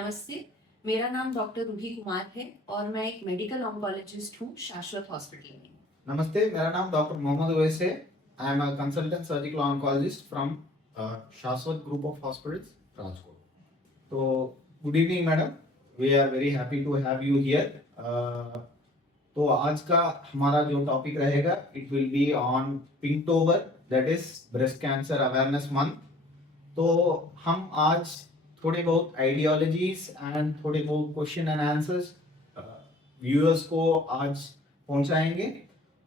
नमस्ते, मेरा नाम डॉक्टर रूही कुमार है और मैं एक मेडिकल ऑन्कोलॉजिस्ट हूँ शाश्वत हॉस्पिटल में। नमस्ते, मेरा नाम डॉक्टर मोहम्मद उवैस है। I am a consultant surgical oncologist from Shashwat group of hospitals, Rajkot. तो good evening madam, we are very happy to have you here. तो आज का हमारा जो टॉपिक रहेगा, it will be on Pinktober, that is breast cancer awareness month. तो हम आज थोड़े बहुत आइडियोलॉजीज एंड थोड़े बहुत क्वेश्चन एंड आंसर्स व्यूअर्स को आज पहुंचाएंगे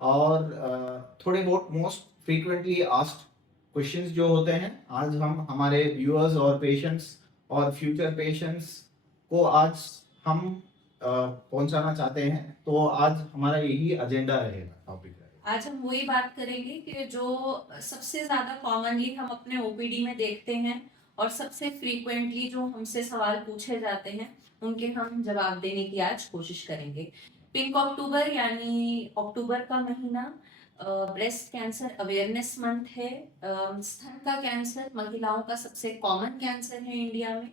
और थोड़े बहुत मोस्ट फ्रीक्वेंटली आस्क्ड क्वेश्चंस जो होते हैं आज हम हमारे व्यूअर्स और पेशेंट्स और फ्यूचर पेशेंट्स को आज हम पहुंचाना चाहते हैं। तो आज हमारा यही एजेंडा रहेगा, टॉपिक रहेगा। आज हम वही बात करेंगे कि जो सबसे ज्यादा कॉमनली हम अपने ओपीडी में देखते हैं और सबसे फ्रीक्वेंटली जो हमसे सवाल पूछे जाते हैं उनके हम जवाब देने की आज कोशिश करेंगे। पिंक अक्टूबर यानी अक्टूबर का महीना ब्रेस्ट कैंसर अवेयरनेस मंथ है। स्तन का कैंसर महिलाओं का सबसे कॉमन कैंसर है इंडिया में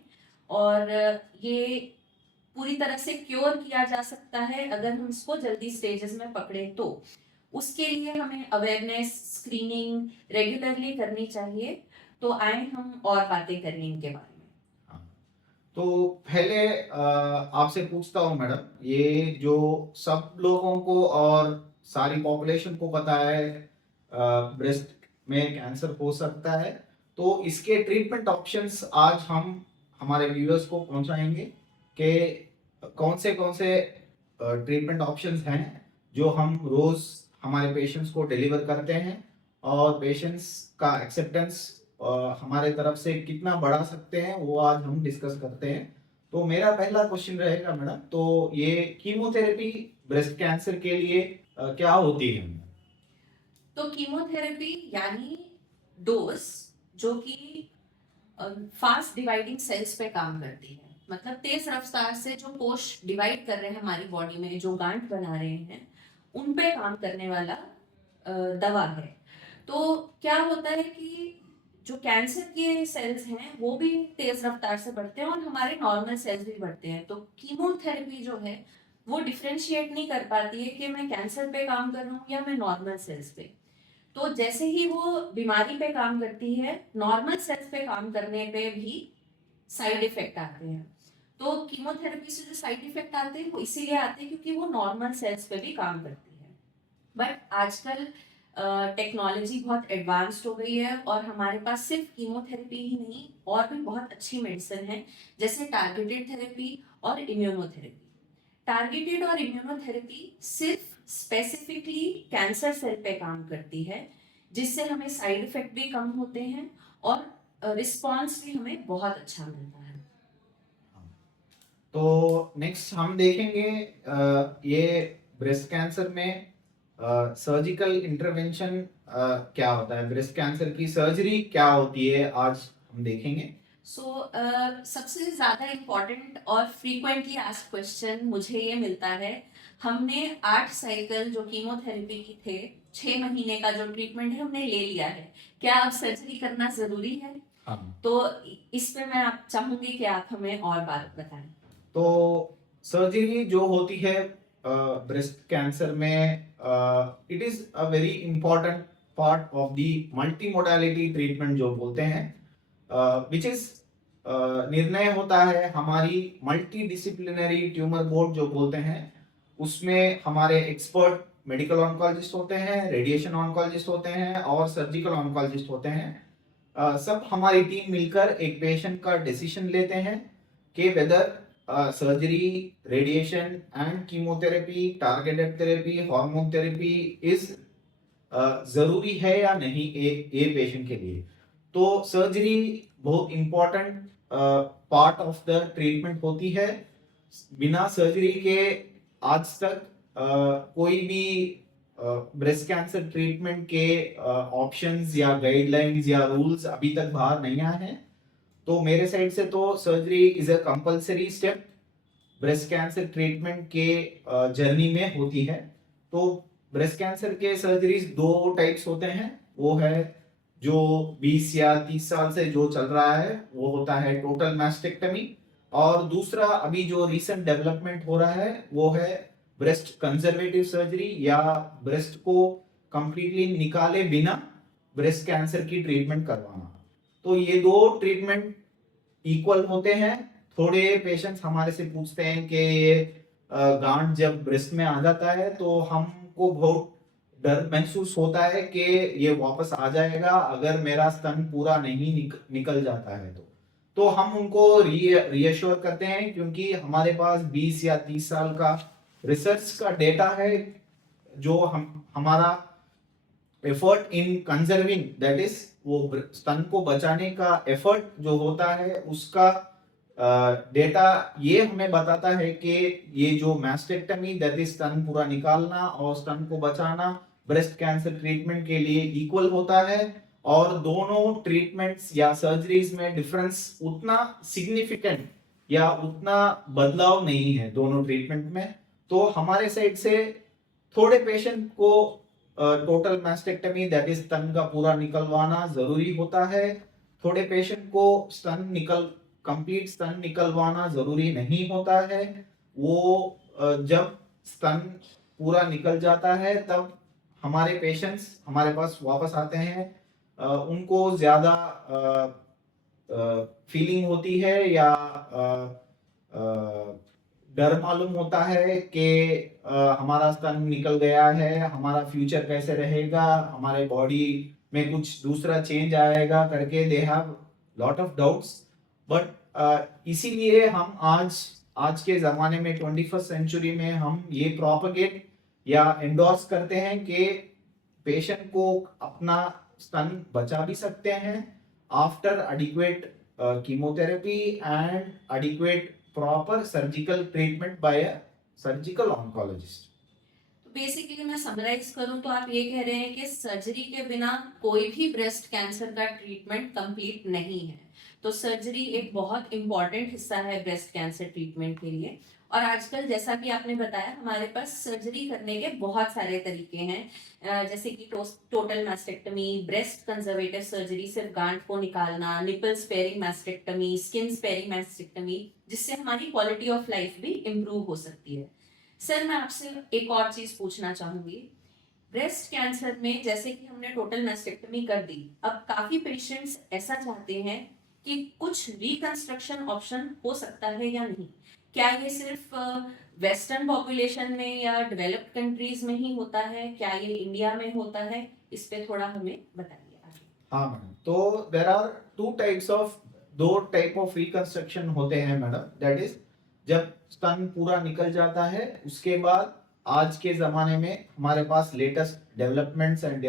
और ये पूरी तरह से क्योर किया जा सकता है अगर हम इसको जल्दी स्टेजेस में पकड़े तो। उसके लिए हमें अवेयरनेस स्क्रीनिंग रेगुलरली करनी चाहिए। तो आए हम और बातें करें इनके बारे में। हाँ। तो पहले आपसे पूछता हूँ मैडम, ये जो सब लोगों को और सारी पॉपुलेशन को पता है ब्रेस्ट में कैंसर हो सकता है, तो इसके ट्रीटमेंट ऑप्शंस आज हम हमारे व्यूअर्स को पहुंचाएंगे कि कौन से ट्रीटमेंट ऑप्शंस हैं जो हम रोज हमारे पेशेंट्स को डिलीवर करते हैं और पेशेंट्स का एक्सेप्टेंस हमारे तरफ से कितना बढ़ा सकते हैं, वो आज हम डिस्कस करते हैं। तो मेरा पहला क्वेश्चन रहेगा मैडम, तो ये कीमोथेरेपी ब्रेस्ट कैंसर के लिए क्या होती है? तो कीमोथेरेपी यानी डोज जो कि फास्ट डिवाइडिंग सेल्स पे काम करती है, मतलब तेज रफ्तार से जो कोश डिवाइड कर रहे हैं हमारी बॉडी में, जो गांठ बना रहे हैं, उन पे काम करने वाला दवा है। तो क्या होता है कि जो कैंसर के सेल्स हैं वो भी तेज रफ्तार से बढ़ते हैं और हमारे नॉर्मल सेल्स भी बढ़ते हैं। तो कीमोथेरेपी जो है वो डिफ्रेंशिएट नहीं कर पाती है कि मैं कैंसर पे काम कर रहा हूँ या मैं नॉर्मल सेल्स पे। तो जैसे ही वो बीमारी पे काम करती है, नॉर्मल सेल्स पे काम करने पे भी साइड इफेक्ट आते हैं। तो कीमोथेरेपी से जो साइड इफेक्ट आते हैं वो इसीलिए आते हैं क्योंकि वो नॉर्मल सेल्स पे भी काम करती है। बट आजकल टेक्नोलॉजी बहुत एडवांस्ड हो गई है और हमारे पास सिर्फ कीमोथेरेपी ही नहीं और भी बहुत अच्छी मेडिसिन है, जैसे टारगेटेड थेरेपी और इम्यूनोथेरेपी। टारगेटेड और इम्यूनोथेरेपी सिर्फ स्पेसिफिकली कैंसर सेल पे काम करती है, जिससे हमें साइड इफेक्ट भी कम होते हैं और रिस्पॉन्स भी हमें बहुत अच्छा मिलता है। तो नेक्स्ट हम देखेंगे ये ब्रेस्ट कैंसर में सर्जिकल इंटरवेंशन क्या होता है, ब्रेस्ट कैंसर की सर्जरी क्या होती है, आज हम देखेंगे। सबसे ज्यादा इम्पोर्टेंट और फ्रीक्वेंटली आस्क्ड क्वेश्चन मुझे ये मिलता है। हमने 8 साइकिल जो कीमोथेरेपी की थे, 6 महीने का जो ट्रीटमेंट है हमने ले लिया है, क्या अब सर्जरी करना जरूरी है? हाँ। तो इस पे मैं आप चाहूंगी कि आप हमें और बात बताएं। तो सर्जरी जो होती है ब्रेस्ट कैंसर में, it is a very important part of the multi modality treatment जो बोलते हैं, विच इज निर्णय होता है हमारी मल्टी डिसिप्लिनरी ट्यूमर बोर्ड जो बोलते हैं। उसमें हमारे एक्सपर्ट मेडिकल ऑन्कोलॉजिस्ट होते हैं, रेडिएशन ऑन्कोलॉजिस्ट होते हैं और सर्जिकल ऑन्कोलॉजिस्ट होते हैं। सब हमारी टीम मिलकर एक पेशेंट का डिसीजन लेते हैं कि whether surgery, radiation and chemotherapy, targeted therapy, hormone therapy is जरूरी है या नहीं ए पेशेंट के लिए। तो सर्जरी बहुत important part of the treatment होती है। बिना सर्जरी के आज तक कोई भी ब्रेस्ट कैंसर ट्रीटमेंट के ऑप्शंस या गाइडलाइंस या रूल्स अभी तक बाहर नहीं आए हैं। तो मेरे साइड से तो surgery is a compulsory step breast cancer treatment के जर्नी में होती है। तो ब्रेस्ट कैंसर के सर्जरीज 2 टाइप्स होते हैं। वो है जो 20 या 30 साल से जो चल रहा है, वो होता है टोटल मैस्टेक्टमी, और दूसरा अभी जो रिसेंट डेवलपमेंट हो रहा है वो है ब्रेस्ट कंजर्वेटिव सर्जरी या ब्रेस्ट को कंप्लीटली निकाले बिना ब्रेस्ट कैंसर की ट्रीटमेंट करवाना। तो ये दो ट्रीटमेंट इक्वल होते हैं। थोड़े पेशेंट्स हमारे से पूछते हैं कि गांठ जब ब्रेस्ट में आ जाता है तो हमको बहुत डर महसूस होता है कि ये वापस आ जाएगा अगर मेरा स्तन पूरा नहीं निकल जाता है तो हम उनको रीअश्योर करते हैं, क्योंकि हमारे पास 20 या 30 साल का रिसर्च का डेटा है जो हम हमारा effort in conserving that is वो स्तन को बचाने का एफर्ट जो होता है उसका डेटा ये हमें बताता है कि ये जो मैस्टेक्टमी दैट इज स्तन पूरा निकालना और स्तन को बचाना ब्रेस्ट कैंसर ट्रीटमेंट के लिए इक्वल होता है। और दोनों ट्रीटमेंट्स या सर्जरीज में डिफरेंस उतना सिग्निफिकेंट या उतना बदलाव नहीं है दोनों ट्रीटमेंट में। तो हमारे साइड से थोड़े पेशेंट को टोटल मैस्टेक्टमी दैट इज स्तन का पूरा निकलवाना जरूरी होता है। थोड़े पेशेंट को कंप्लीट स्तन निकलवाना जरूरी नहीं होता है। वो जब स्तन पूरा निकल जाता है तब हमारे पेशेंट्स हमारे पास वापस आते हैं। उनको ज्यादा फीलिंग होती है या डर मालूम होता है कि हमारा स्तन निकल गया है, हमारा फ्यूचर कैसे रहेगा, हमारे बॉडी में कुछ दूसरा चेंज आएगा करके they have lot of doubts. But इसीलिए हम आज के जमाने में 21st सेंचुरी में हम ये प्रोपेगेट या एंडोर्स करते हैं कि पेशेंट को अपना स्तन बचा भी सकते हैं after adequate chemotherapy and adequate proper surgical treatment bye a surgical oncologist. तो बेसिकली मैं समराइज करूं तो आप ये कह रहे हैं कि सर्जरी के बिना कोई भी ब्रेस्ट कैंसर का ट्रीटमेंट कंप्लीट नहीं है। तो सर्जरी एक बहुत इंपॉर्टेंट हिस्सा है ब्रेस्ट कैंसर ट्रीटमेंट के लिए। और आजकल जैसा कि आपने बताया हमारे पास सर्जरी करने के बहुत सारे तरीके हैं, जैसे कि total mastectomy, breast conservative surgery सिर्फ गांठ को निकालना, nipple sparing mastectomy, skin sparing mastectomy, जिससे हमारी क्वालिटी ऑफ लाइफ भी इम्प्रूव हो सकती है। सर मैं आपसे एक और चीज पूछना चाहूंगी। ब्रेस्ट कैंसर में जैसे कि हमने टोटल मैस्टेक्टमी कर दी, अब काफी पेशेंट्स ऐसा चाहते हैं कि कुछ रिकंस्ट्रक्शन ऑप्शन हो सकता है या नहीं। क्या ये सिर्फ वेस्टर्न पॉपुलेशन में या डेवलप्ड कंट्रीज में ही होता है, क्या ये इंडिया में होता है? इस पे थोड़ा हमें बताइए आगे। हाँ मैडम, तो देर आर दो टाइप ऑफ रिकंस्ट्रक्शन होते हैं मैडम। दैट इज जब स्तन पूरा निकल जाता है उसके बाद आज के जमाने में हमारे पास लेटेस्ट डेवलपमेंट्स एंड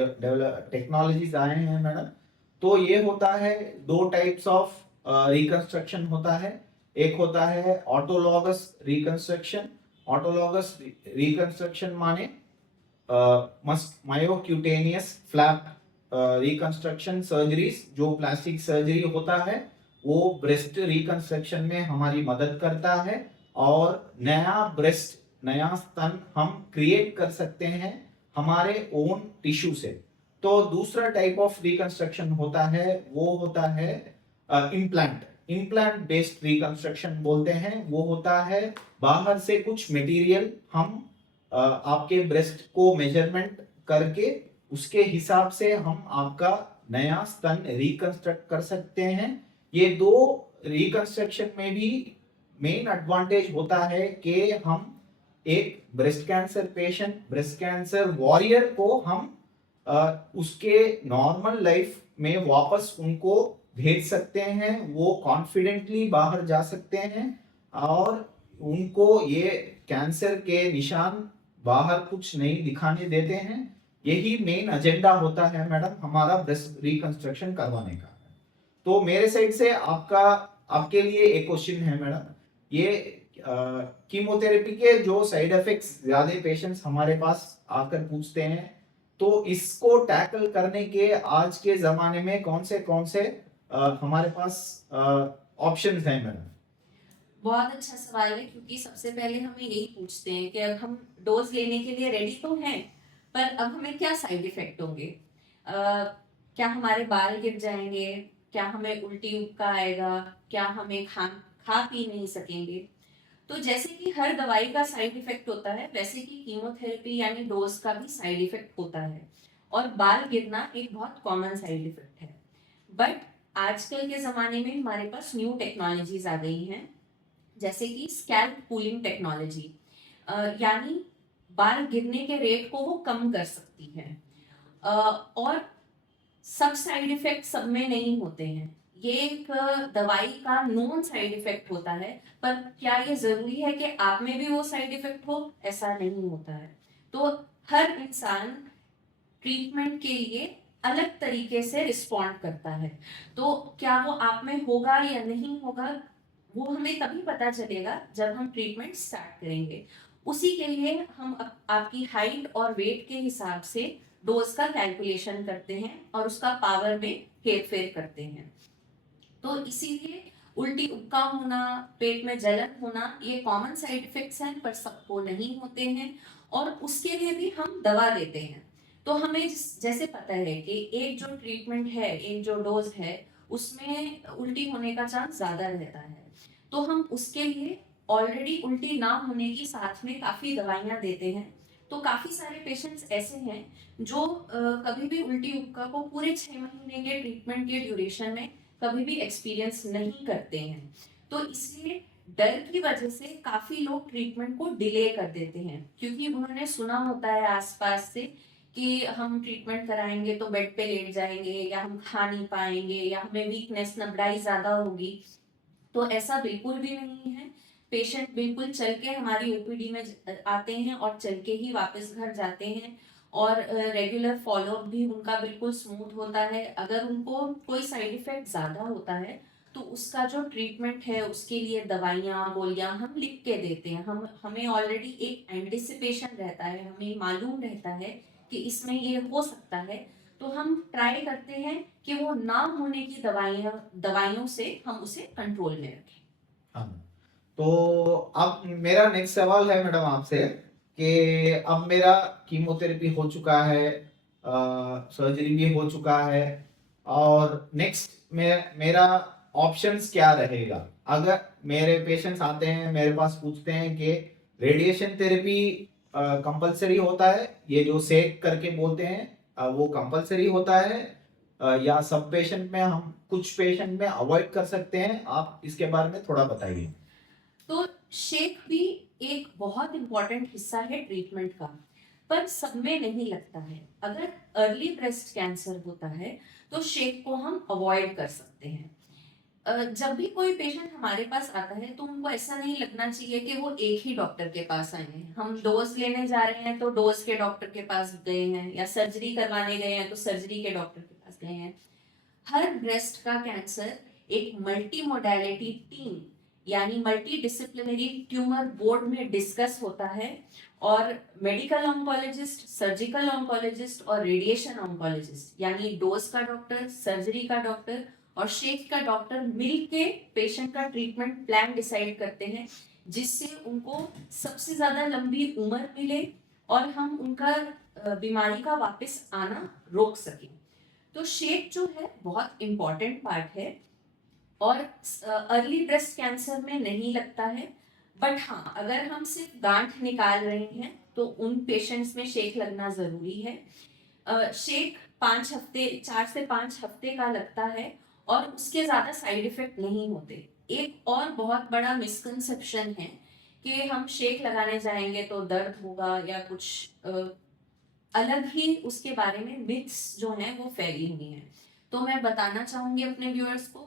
टेक्नोलॉजीज आए हैं मैडम। तो ये होता है दो टाइप्स ऑफ रिकंस्ट्रक्शन होता है। एक होता है ऑटोलॉगस रिकंस्ट्रक्शन। ऑटोलॉगस रिकंस्ट्रक्शन माने मायोक्यूटेनियस फ्लैप रिकंस्ट्रक्शन सर्जरीज जो प्लास्टिक सर्जरी होता है वो ब्रेस्ट रिकंस्ट्रक्शन में हमारी मदद करता है और नया स्तन हम क्रिएट कर सकते हैं हमारे ओन टिश्यू से। तो दूसरा टाइप ऑफ रिकंस्ट्रक्शन होता है वो होता है इम्प्लांट बेस्ड रिकंस्ट्रक्शन बोलते हैं। वो होता है बाहर से कुछ मटेरियल हम आपके ब्रेस्ट को मेजरमेंट करके उसके हिसाब से हम आपका नया स्तन रिकंस्ट्रक्ट कर सकते हैं। ये दो रिकंस्ट्रक्शन में भी मेन एडवांटेज होता है कि हम एक ब्रेस्ट कैंसर वॉरियर को हम उसके नॉर्मल लाइफ में वापस उनको भेज सकते हैं, वो कॉन्फिडेंटली बाहर जा सकते हैं और उनको ये कैंसर के निशान बाहर कुछ नहीं दिखाने देते हैं। यही मेन एजेंडा होता है मैडम हमारा ब्रेस्ट रिकंस्ट्रक्शन करवाने का। तो मेरे साइड से आपके लिए एक क्वेश्चन है मैडम। ये कीमोथेरेपी के जो साइड इफेक्ट्स ज्यादा पेशेंट्स हमारे पास आकर पूछते हैं, तो इसको टैकल करने के आज के जमाने में कौन से हमारे पास ऑप्शंस हैं मैडम? बहुत अच्छा सवाल है, क्योंकि सबसे पहले हमें यही पूछते हैं कि अब हम डोज लेने के लिए रेडी तो हैं, पर अब हमें क्या साइड इफेक्ट होंगे। क्या हमारे बाल गिर जाएंगे, क्या हमें उल्टी उबका आएगा, क्या हमें खा पी नहीं सकेंगे। तो जैसे कि हर दवाई का साइड इफेक्ट होता है, वैसे कि कीमोथेरेपी यानी डोज का भी साइड इफेक्ट होता है, और बाल गिरना एक बहुत कॉमन साइड इफेक्ट है। बट आजकल के ज़माने में हमारे पास न्यू टेक्नोलॉजीज आ गई हैं, जैसे कि स्कैल्प कूलिंग टेक्नोलॉजी, यानी बाल गिरने के रेट को वो कम कर सकती है। और सब साइड इफेक्ट सब में नहीं होते हैं, ये एक दवाई का नॉन साइड इफेक्ट होता है, पर क्या ये जरूरी है कि आप में भी वो साइड इफेक्ट हो? ऐसा नहीं होता है। तो हर इंसान ट्रीटमेंट के लिए अलग तरीके से रिस्पॉन्ड करता है, तो क्या वो आप में होगा या नहीं होगा, वो हमें तभी पता चलेगा जब हम ट्रीटमेंट स्टार्ट करेंगे। उसी के लिए हम आपकी हाइट और वेट के हिसाब से डोज का कैलकुलेशन करते हैं और उसका पावर में हेरफेर करते हैं। तो इसीलिए उल्टी उबका होना, पेट में जलन होना, ये कॉमन साइड इफेक्ट्स हैं, पर सबको नहीं होते हैं, और उसके लिए भी हम दवा देते हैं। तो हमें जैसे पता है कि एक जो ट्रीटमेंट है, एक जो डोज है, उसमें उल्टी होने का चांस ज़्यादा रहता है, तो हम उसके लिए ऑलरेडी उल्टी ना होने की साथ में काफ़ी दवाइयाँ देते हैं। तो काफ़ी सारे पेशेंट्स ऐसे हैं जो कभी भी उल्टी उबका को पूरे 6 महीने के ट्रीटमेंट के ड्यूरेशन में कभी भी एक्सपीरियंस नहीं करते हैं। तो इसलिए डर की वजह से काफी लोग ट्रीटमेंट को डिले कर देते हैं, क्योंकि उन्होंने सुना होता है आसपास से कि हम ट्रीटमेंट कराएंगे तो बेड पे लेट जाएंगे, या हम खा नहीं पाएंगे, या हमें वीकनेस, नबड़ाई ज्यादा होगी। तो ऐसा बिल्कुल भी नहीं है। पेशेंट बिल्कुल चल के हमारी ओपीडी में आते हैं और चल के ही वापस घर जाते हैं, और रेगुलर फॉलोअप भी उनका बिल्कुल स्मूथ होता है। अगर उनको कोई साइड इफेक्ट ज़्यादा होता है तो उसका जो ट्रीटमेंट है, उसके लिए दवाइयाँ गोलियाँ हम लिख के देते हैं। हमें ऑलरेडी एक एंटिसिपेशन रहता है, हमें मालूम रहता है कि इसमें ये हो सकता है, तो हम ट्राई करते हैं कि वो ना होने की दवाइयों से हम उसे कंट्रोल में रखें। हाँ, तो अब मेरा नेक्स्ट सवाल है मैडम आपसे कि अब मेरा कीमोथेरेपी हो चुका है, सर्जरी भी हो चुका है, और नेक्स्ट मेरा ऑप्शंस क्या रहेगा? अगर मेरे पेशेंट्स आते हैं मेरे पास, पूछते हैं कि रेडिएशन थेरेपी कंपलसरी होता है, ये जो सेक करके बोलते हैं वो कंपलसरी होता है, या सब पेशेंट में, हम कुछ पेशेंट में अवॉइड कर सकते हैं? आप इसके बारे में थोड़ा बताइए। तो शेक भी एक बहुत इंपॉर्टेंट हिस्सा है ट्रीटमेंट का, पर सब में नहीं लगता है। अगर अर्ली ब्रेस्ट कैंसर होता है तो शेक को हम अवॉइड कर सकते हैं। जब भी कोई पेशेंट हमारे पास आता है तो उनको ऐसा नहीं लगना चाहिए कि वो एक ही डॉक्टर के पास आए हैं। हम डोज लेने जा रहे हैं तो डोज के डॉक्टर के पास गए हैं, या सर्जरी करवाने गए हैं तो सर्जरी के डॉक्टर के पास गए हैं। हर ब्रेस्ट का कैंसर एक मल्टी मोडालिटी टीम यानी मल्टी डिसिप्लिनरी ट्यूमर बोर्ड में डिस्कस होता है, और मेडिकल ऑन्कोलॉजिस्ट, सर्जिकल ऑन्कोलॉजिस्ट और रेडिएशन ऑन्कोलॉजिस्ट यानी डोज का डॉक्टर, सर्जरी का डॉक्टर और शेक का डॉक्टर मिलके पेशेंट का ट्रीटमेंट प्लान डिसाइड करते हैं, जिससे उनको सबसे ज्यादा लंबी उम्र मिले और हम उनका बीमारी का वापस आना रोक सकें। तो शेक जो है बहुत इम्पॉर्टेंट पार्ट है, और अर्ली ब्रेस्ट कैंसर में नहीं लगता है। बट हाँ, अगर हम सिर्फ गांठ निकाल रहे हैं तो उन पेशेंट्स में शेक लगना जरूरी है। शेक 5 हफ्ते, 4 से 5 हफ्ते का लगता है, और उसके ज्यादा साइड इफेक्ट नहीं होते। एक और बहुत बड़ा मिसकंसेप्शन है कि हम शेक लगाने जाएंगे तो दर्द होगा या कुछ अलग ही उसके बारे में मिथ्स जो हैं वो फैली हुई हैं। तो मैं बताना चाहूंगी अपने व्यूअर्स को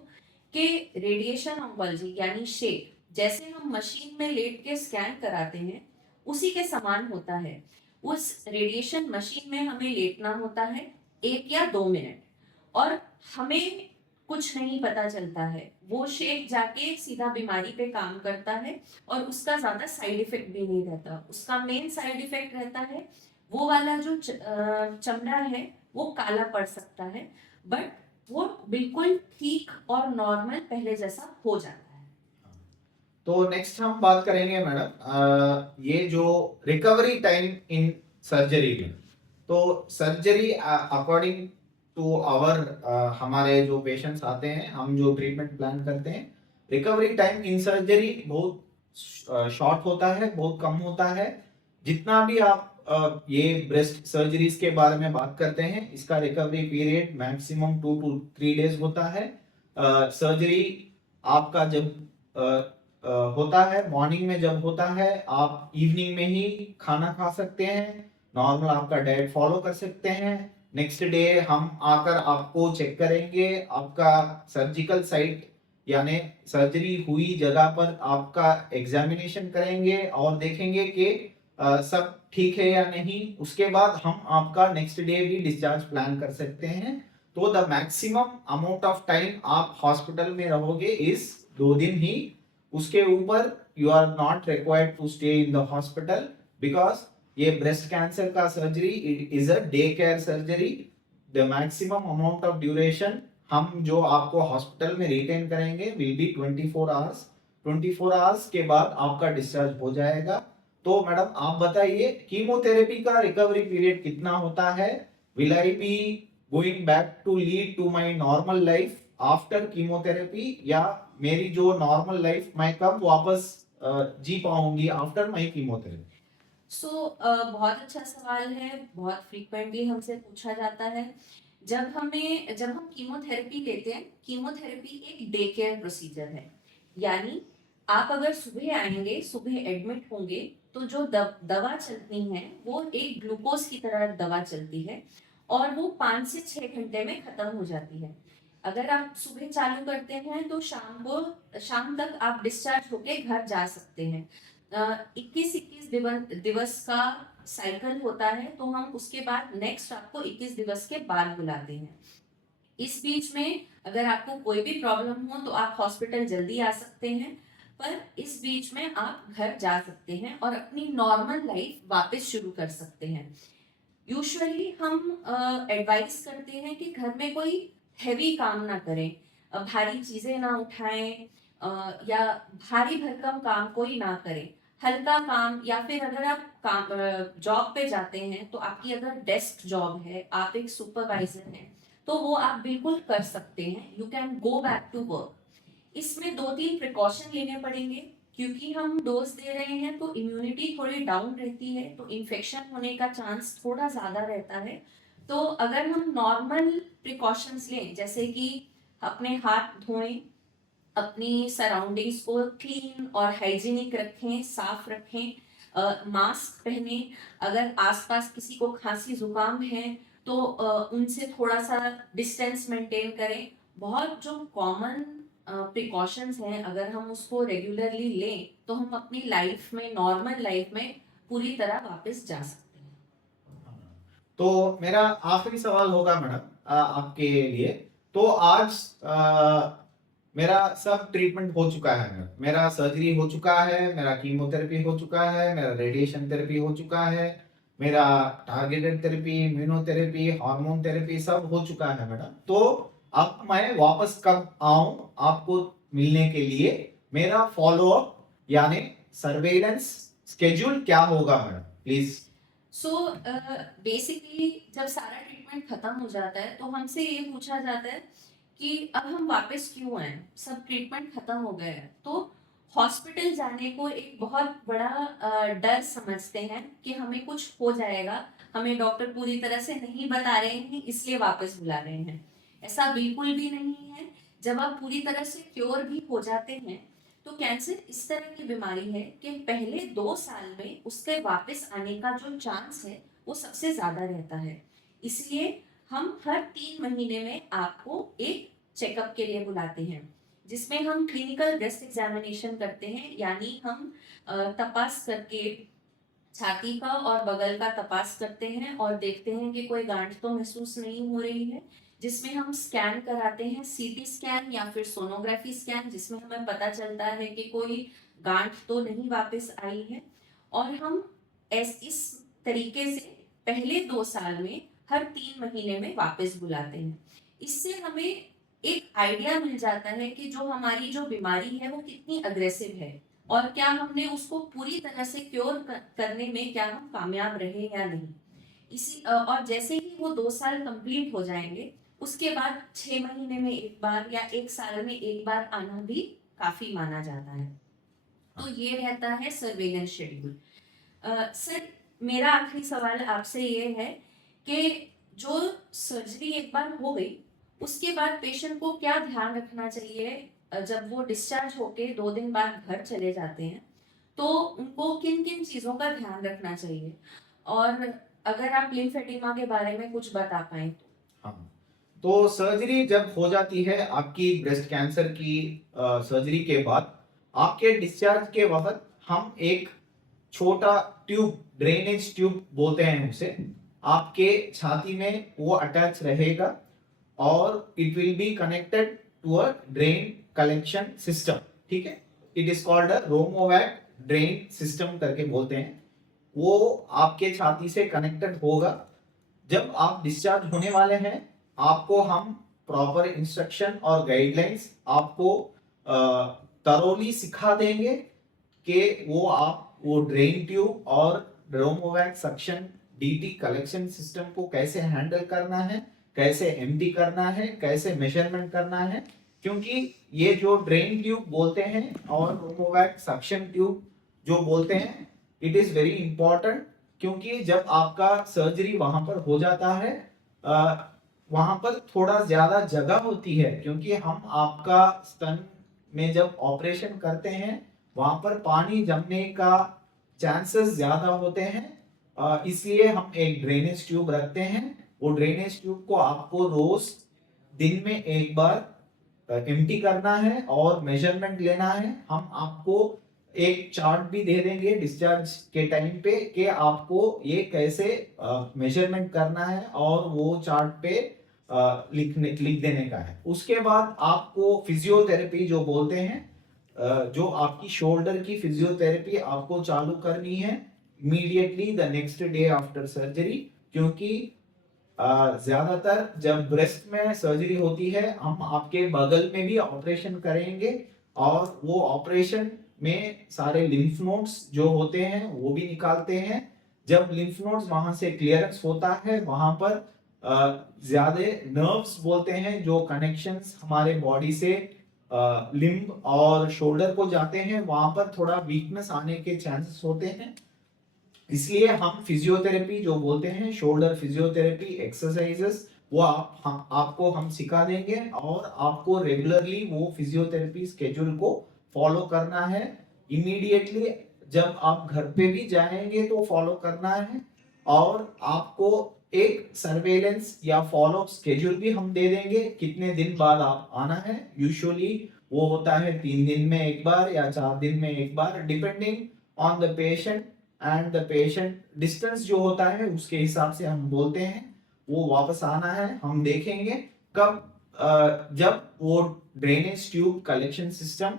कि रेडिएशन ऑन्कोलॉजी यानी शेक जैसे हम मशीन में लेट के स्कैन कराते हैं, उसी के समान होता है। उस रेडिएशन मशीन में हमें लेटना होता है 1 या 2 मिनट, और हमें कुछ नहीं पता चलता है। वो शेक जाके सीधा बीमारी पे काम करता है, और उसका ज्यादा साइड इफेक्ट भी नहीं रहता। उसका मेन साइड इफेक्ट रहता है वो वाला जो चमड़ा है वो काला पड़ सकता है, बट वो बिल्कुल ठीक और नॉर्मल पहले जैसा हो जाता है। तो नेक्स्ट हम बात करेंगे मैडम, ये जो रिकवरी टाइम इन सर्जरी में, तो सर्जरी अकॉर्डिंग टू आवर, हमारे जो पेशेंट्स आते हैं, हम जो ट्रीटमेंट प्लान करते हैं, रिकवरी टाइम इन सर्जरी बहुत शॉर्ट होता है, बहुत कम होता है। जितना भी आप ये ब्रेस्ट सर्जरीज के बारे में बात करते हैं, इसका recovery period maximum 2 to 3 days होता है। सर्जरी आपका जब होता है, मॉर्निंग में जब होता है, आप इवनिंग में ही खाना खा सकते हैं, नॉर्मल आपका डाइट फॉलो कर सकते हैं। नेक्स्ट डे हम आकर आपको चेक करेंगे, आपका सर्जिकल साइट यानी सर्जरी हुई जगह पर आपका एग्जामिनेशन करेंगे और देखेंगे कि सब ठीक है या नहीं। उसके बाद हम आपका नेक्स्ट डे भी डिस्चार्ज प्लान कर सकते हैं। तो the maximum amount of time आप हॉस्पिटल में रहोगे इस 2 दिन ही। उसके ऊपर you are not required to stay in the hospital, because ये ब्रेस्ट कैंसर का surgery it is a day care surgery. The maximum amount of duration हम जो आपको हॉस्पिटल में रिटेन करेंगे विल बी 24 आवर्स। 24 आवर्स के बाद आपका डिस्चार्ज हो जाएगा। तो मैडम आप बताइए, कीमोथेरेपी का रिकवरी पीरियड कितना होता है? Will I be going back to lead to my normal life after chemotherapy, या मेरी जो नॉर्मल लाइफ मैं कब वापस जी पाऊंगी आफ्टर माय कीमोथेरेपी? बहुत अच्छा सवाल है, बहुत फ्रीक्वेंटली हमसे पूछा जाता है। जब हम कीमोथेरेपी लेते हैं, कीमोथेरेपी एक डे केयर प्रोसीजर है। यानी आप अगर सुबह आएंगे, सुबह एडमिट होंगे, तो जो दवा चलती है वो एक ग्लूकोज की तरह दवा चलती है और वो 5 से 6 घंटे में खत्म हो जाती है। अगर आप सुबह चालू करते हैं तो शाम तक आप डिस्चार्ज होके घर जा सकते हैं। 21-21 दिवस का साइकिल होता है, तो हम उसके बाद नेक्स्ट आपको 21 दिवस के बाद बुलाते हैं। इस बीच में अगर आपको कोई भी प्रॉब्लम हो तो आप हॉस्पिटल जल्दी आ सकते हैं, पर इस बीच में आप घर जा सकते हैं और अपनी नॉर्मल लाइफ वापस शुरू कर सकते हैं। यूजुअली हम एडवाइस करते हैं कि घर में कोई हैवी काम ना करें, भारी चीजें ना उठाएं, या भारी भरकम काम कोई ना करें। हल्का काम, या फिर अगर आप काम जॉब पे जाते हैं तो आपकी अगर डेस्क जॉब है, आप एक सुपरवाइजर हैं, तो वो आप बिल्कुल कर सकते हैं। You can go back to work. इसमें 2-3 प्रिकॉशन लेने पड़ेंगे, क्योंकि हम डोज दे रहे हैं तो इम्यूनिटी थोड़ी डाउन रहती है, तो इन्फेक्शन होने का चांस थोड़ा ज़्यादा रहता है। तो अगर हम नॉर्मल प्रिकॉशंस लें, जैसे कि अपने हाथ धोएं, अपनी सराउंडिंग्स को क्लीन और हाइजीनिक रखें, साफ रखें, मास्क पहने। अगर आसपास किसी को खांसी जुकाम है तो उनसे थोड़ा सा डिस्टेंस मेंटेन करें। बहुत जो कॉमन प्रिकॉशंस हैं, अगर हम उसको रेगुलरली लें तो हम अपनी लाइफ में, नॉर्मल लाइफ में पूरी तरह वापस जा सकते हैं। तो मेरा आखिरी सवाल होगा मैडम आपके लिए। तो आज मेरा सब ट्रीटमेंट हो चुका है मैडम, मेरा सर्जरी हो चुका है, मेरा कीमोथेरेपी हो चुका है, मेरा रेडिएशन थेरेपी हो चुका है, मेरा targeted therapy, immunotherapy, hormone therapy सब हो चुका है मैडम। तो अब मैं वापस कब आऊं आपको मिलने के लिए? मेरा फॉलो अप यानी सर्वेलेंस स्केड्यूल क्या होगा मैडम, प्लीज? बेसिकली जब सारा ट्रीटमेंट खत्म हो जाता है तो हमसे ये पूछा जाता है कि अब हम वापस क्यों आए, सब ट्रीटमेंट खत्म हो गया है। तो हॉस्पिटल जाने को एक बहुत बड़ा डर समझते हैं कि हमें कुछ हो जाएगा, हमें डॉक्टर पूरी तरह से नहीं बता रहे हैं इसलिए वापस बुला रहे हैं। ऐसा बिल्कुल भी नहीं है। जब आप पूरी तरह से क्योर भी हो जाते हैं, तो कैंसर इस तरह की बीमारी है कि पहले 2 साल में उसके वापस आने का जो चांस है वो सबसे ज्यादा रहता है। इसलिए हम हर 3 महीने में आपको एक चेकअप के लिए बुलाते हैं, जिसमें हम क्लिनिकल ब्रेस्ट एग्जामिनेशन करते हैं। यानी हम तपास करके छाती का और बगल का तपास करते हैं और देखते हैं कि कोई गांठ तो महसूस नहीं हो रही है, जिसमें हम स्कैन कराते हैं, सीटी स्कैन या फिर सोनोग्राफी स्कैन, जिसमें हमें पता चलता है कि कोई गांठ तो नहीं वापस आई है। और हम इस तरीके से पहले 2 साल में हर 3 महीने में वापस बुलाते हैं। इससे हमें एक आइडिया मिल जाता है कि जो हमारी जो बीमारी है वो कितनी अग्रेसिव है और क्या हमने उसको पूरी तरह से क्योर करने में क्या हम कामयाब रहे या नहीं। और जैसे ही वो 2 साल कंप्लीट हो जाएंगे, उसके बाद 6 महीने में एक बार या 1 साल में एक बार आना भी काफी माना जाता है। तो ये रहता है सर्वेलेंस शेड्यूल। सर, मेरा आखिरी सवाल आपसे ये है कि जो सर्जरी एक बार हो गई, उसके बाद पेशेंट को क्या ध्यान रखना चाहिए जब वो डिस्चार्ज होके 2 दिन बाद घर चले जाते हैं, तो उनको किन किन चीज़ों का ध्यान रखना चाहिए? और अगर आप लिम्फेडिमा के बारे में कुछ बता पाएं तो। हाँ, तो सर्जरी जब हो जाती है आपकी ब्रेस्ट कैंसर की सर्जरी के बाद, आपके डिस्चार्ज के वक्त हम एक छोटा ट्यूब, ड्रेनेज ट्यूब बोलते हैं उसे, आपके छाती में वो अटैच रहेगा और it will be connected to a drain collection system. ठीक है, it is called a Romovac drain system करके बोलते हैं। वो आपके छाती से कनेक्टेड होगा। जब आप डिस्चार्ज होने वाले हैं, आपको हम प्रॉपर इंस्ट्रक्शन और गाइडलाइंस आपको तरोली सिखा देंगे कि वो ड्रेन ट्यूब और रोमोवैक सक्शन डीटी कलेक्शन सिस्टम को कैसे हैंडल करना है, कैसे एम्प्टी करना है, कैसे मेजरमेंट करना है। क्योंकि ये जो ड्रेन ट्यूब बोलते हैं और रोमोवैक सक्शन ट्यूब जो बोलते हैं, इट इज वेरी इंपॉर्टेंट। क्योंकि जब आपका सर्जरी वहां पर हो जाता है, वहां पर थोड़ा ज्यादा जगह होती है, क्योंकि हम आपका स्तन में जब ऑपरेशन करते हैं वहां पर पानी जमने का चांसेस ज्यादा होते हैं। इसलिए हम एक ड्रेनेज ट्यूब रखते हैं। वो ड्रेनेज ट्यूब को आपको रोज दिन में एक बार एम्प्टी करना है और मेजरमेंट लेना है। हम आपको एक चार्ट भी दे देंगे डिस्चार्ज के टाइम पे कि आपको ये कैसे मेजरमेंट करना है, और वो चार्ट पे लिख देने का है। उसके बाद आपको फिजियोथेरेपी जो बोलते हैं, जो आपकी शोल्डर की फिजियोथेरेपी आपको चालू करनी है immediately the next day after surgery. क्योंकि ज्यादातर जब ब्रेस्ट में सर्जरी होती है, हम आपके बगल में भी ऑपरेशन करेंगे और वो ऑपरेशन में सारे लिम्फ नोड्स जो होते हैं वो भी निकालते हैं। जब लिम्फ नोड्स वहां से क्लियरेंस होता है, वहां पर ज्यादा नर्व्स बोलते हैं जो कनेक्शंस हमारे बॉडी से लिम्ब और शोल्डर को जाते हैं, वहां पर थोड़ा वीकनेस आने के चांसेस होते हैं। इसलिए हम फिजियोथेरेपी जो बोलते हैं, शोल्डर फिजियोथेरेपी एक्सरसाइजेस, वो आपको हम सिखा देंगे और आपको रेगुलरली वो फिजियोथेरेपी स्केड्यूल को फॉलो करना है। इमीडिएटली जब आप घर पे भी जाएंगे तो फॉलो करना है, और आपको एक सर्वेलेंस या फॉलो स्केड्यूल भी हम दे देंगे कितने दिन बाद आप आना है। यूजुअली वो होता है 3 दिन में एक बार या 4 दिन में एक बार, depending on the patient and the patient distance जो होता है उसके हिसाब से हम बोलते हैं वो वापस आना है। हम देखेंगे कब जब वो ड्रेनेज ट्यूब कलेक्शन सिस्टम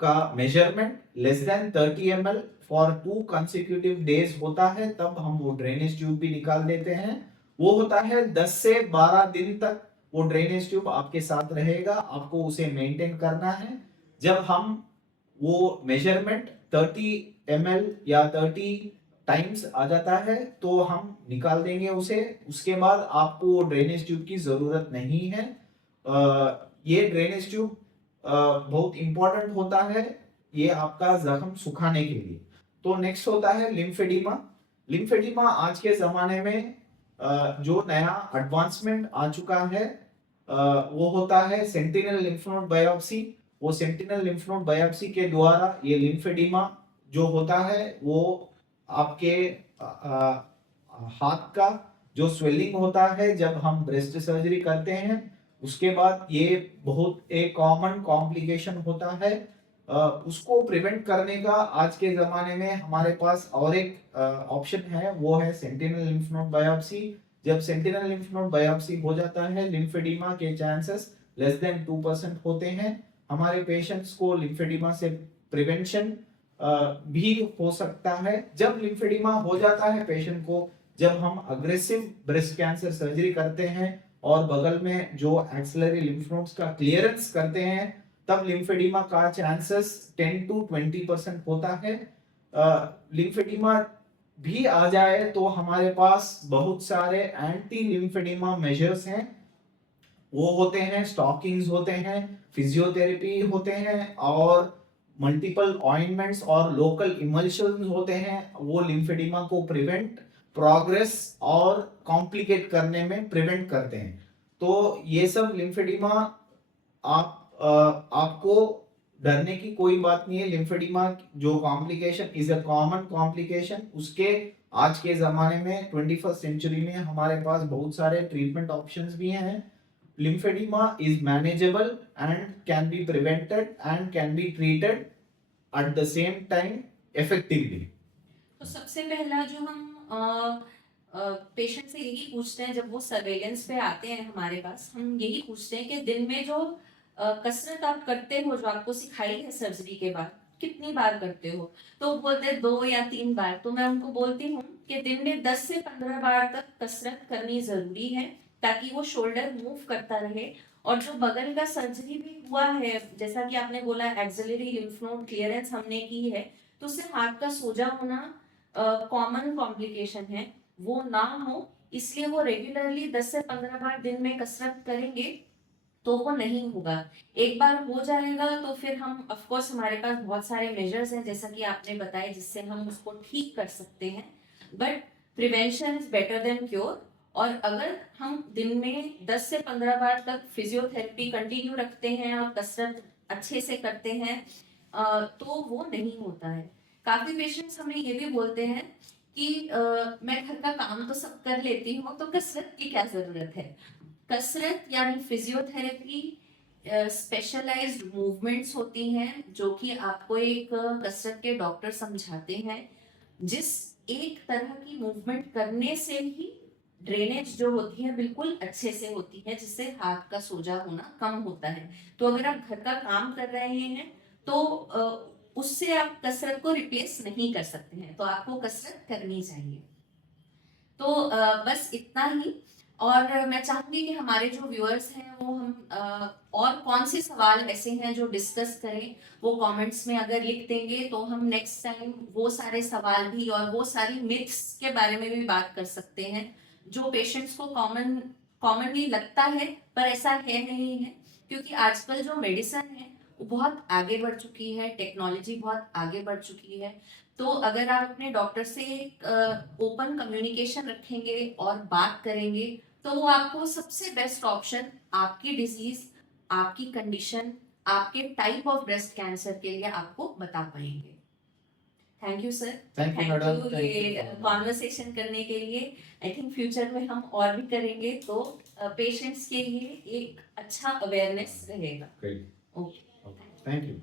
का measurement less than 30 ml for 2 consecutive days होता है, तब हम वो ड्रेनेज ट्यूब भी निकाल देते हैं। वो होता है 10 से 12 दिन तक वो ड्रेनेज ट्यूब आपके साथ रहेगा, आपको उसे मेंटेन करना है। जब हम वो मेजरमेंट 30 ml या 30 टाइम्स आ जाता है तो हम निकाल देंगे उसे। उसके बाद आपको ड्रेनेज ट्यूब की जरूरत नहीं है। ये ड्रेनेज ट्यूब बहुत इंपॉर्टेंट होता है ये आपका जख्म सुखाने के लिए। तो नेक्स्ट होता है लिम्फेडिमा। लिम्फेडिमा आज के जमाने में जो नया एडवांसमेंट आ चुका है, वो होता है सेंटिनल लिम्फ नोड बायोप्सी। वो सेंटिनल लिम्फ नोड बायोप्सी के द्वारा ये लिम्फेडिमा जो होता है वो आपके हाथ का जो स्वेलिंग होता है जब हम ब्रेस्ट सर्जरी करते हैं, उसके बाद ये बहुत एक कॉमन कॉम्प्लिकेशन होता है। उसको प्रिवेंट करने का आज के जमाने में हमारे पास और एक ऑप्शन है, वो है सेंटिनल लिम्फ नोड बायोप्सी। जब सेंटिनल लिम्फ नोड बायोप्सी हो जाता है, लिम्फेडिमा के चांसेस लेस देन 2% होते हैं। हमारे पेशेंट्स को लिम्फेडिमा से प्रिवेंशन भी हो सकता है। जब लिम्फेडिमा हो जाता है पेशेंट को, जब हम अग्रेसिव ब्रेस्ट कैंसर सर्जरी करते हैं और बगल में जो एक्सिलरी लिम्फ नोड्स का क्लियरेंस करते हैं, तब लिम्फेडिमा का चांसेस 10 to 20% होता है। लिम्फेडिमा भी आ जाए तो हमारे पास बहुत सारे एंटी लिम्फेडिमा मेजर्स हैं। वो होते हैं स्टॉकिंग्स होते हैं, फिजियोथेरेपी होते हैं और मल्टीपल ऑइंटमेंट्स और लोकल इमल्शंस होते हैं, वो लिम्फेडिमा को प्रिवेंट, प्रोग्रेस और कॉम्प्लिकेट करने में प्रिवेंट करते हैं। तो ये सब लिम्फेडिमा आपको डरने की कोई बात नहीं है। लिम्फेडिमा जो complication is a common complication, उसके आज के जमाने में 21st सेंचुरी में हमारे पास बहुत सारे ट्रीटमेंट ऑप्शंस भी हैं। lymphedema is manageable and can be prevented and can be treated at the same time effectively. तो सबसे पहला जो हम पेशेंट से यही पूछते हैं जब वो सर्वेलेंस पे आते हैं हमारे पास, हम यही पूछते हैं कि दिन में जो कसरत आप करते हो जो आपको सिखाई है सर्जरी के बाद, कितनी बार करते हो? तो वो बोलते हैं 2 या 3 बार। तो मैं उनको बोलती हूँ कि दिन में 10 से 15 बार तक कसरत करनी जरूरी है ताकि वो शोल्डर मूव करता रहे। और जो बगल का सर्जरी भी हुआ है, जैसा कि आपने बोला एक्सिलरी लिम्फ नोड क्लियरेंस हमने की है, तो उससे हार्ट का सोजा होना कॉमन कॉम्प्लिकेशन है, वो ना हो, इसलिए वो रेगुलरली 10 से 15 बार दिन में कसरत करेंगे तो वो नहीं होगा। एक बार हो जाएगा तो फिर हम ऑफ कोर्स हमारे पास बहुत सारे मेजर्स हैं जैसा कि आपने बताया जिससे हम उसको ठीक कर सकते हैं, but prevention is better than cure. और अगर हम दिन में 10 से 15 बार तक फिजियोथेरेपी कंटिन्यू रखते हैं और कसरत अच्छे से करते हैं तो वो नहीं होता है। काफी पेशेंट्स हमें ये भी बोलते हैं कि मैं घर का काम तो सब कर लेती हूँ तो कसरत की क्या जरूरत है। कसरत यानी फिजियोथेरेपी स्पेशलाइज्ड मूवमेंट्स होती हैं जो कि आपको एक कसरत के डॉक्टर समझाते हैं, जिस एक तरह की मूवमेंट करने से ही ड्रेनेज जो होती है बिल्कुल अच्छे से होती है, जिससे हाथ का सोजा होना कम होता है। तो अगर आप घर का काम कर रहे हैं तो उससे आप कसरत को रिप्लेस नहीं कर सकते हैं, तो आपको कसरत करनी चाहिए। तो बस इतना ही। और मैं चाहूंगी कि हमारे जो व्यूअर्स हैं वो हम और कौन से सवाल ऐसे हैं जो डिस्कस करें, वो कमेंट्स में अगर लिख देंगे तो हम नेक्स्ट टाइम वो सारे सवाल भी और वो सारी मिथ्स के बारे में भी बात कर सकते हैं जो पेशेंट्स को कॉमनली लगता है पर ऐसा है नहीं है। क्योंकि आजकल जो मेडिसिन है वो बहुत आगे बढ़ चुकी है, टेक्नोलॉजी बहुत आगे बढ़ चुकी है। तो अगर आप अपने डॉक्टर से ओपन कम्युनिकेशन रखेंगे और बात करेंगे तो वो आपको सबसे बेस्ट ऑप्शन आपकी डिजीज, आपकी कंडीशन, आपके टाइप ऑफ ब्रेस्ट कैंसर के लिए आपको बता पाएंगे। Thank you sir, Thank you, thank madam. You Thank ये you. कॉन्वर्सेशन करने के लिए। आई थिंक फ्यूचर में हम और भी करेंगे तो पेशेंट्स के लिए एक अच्छा अवेयरनेस रहेगा। Great. Okay, Okay. Thank you.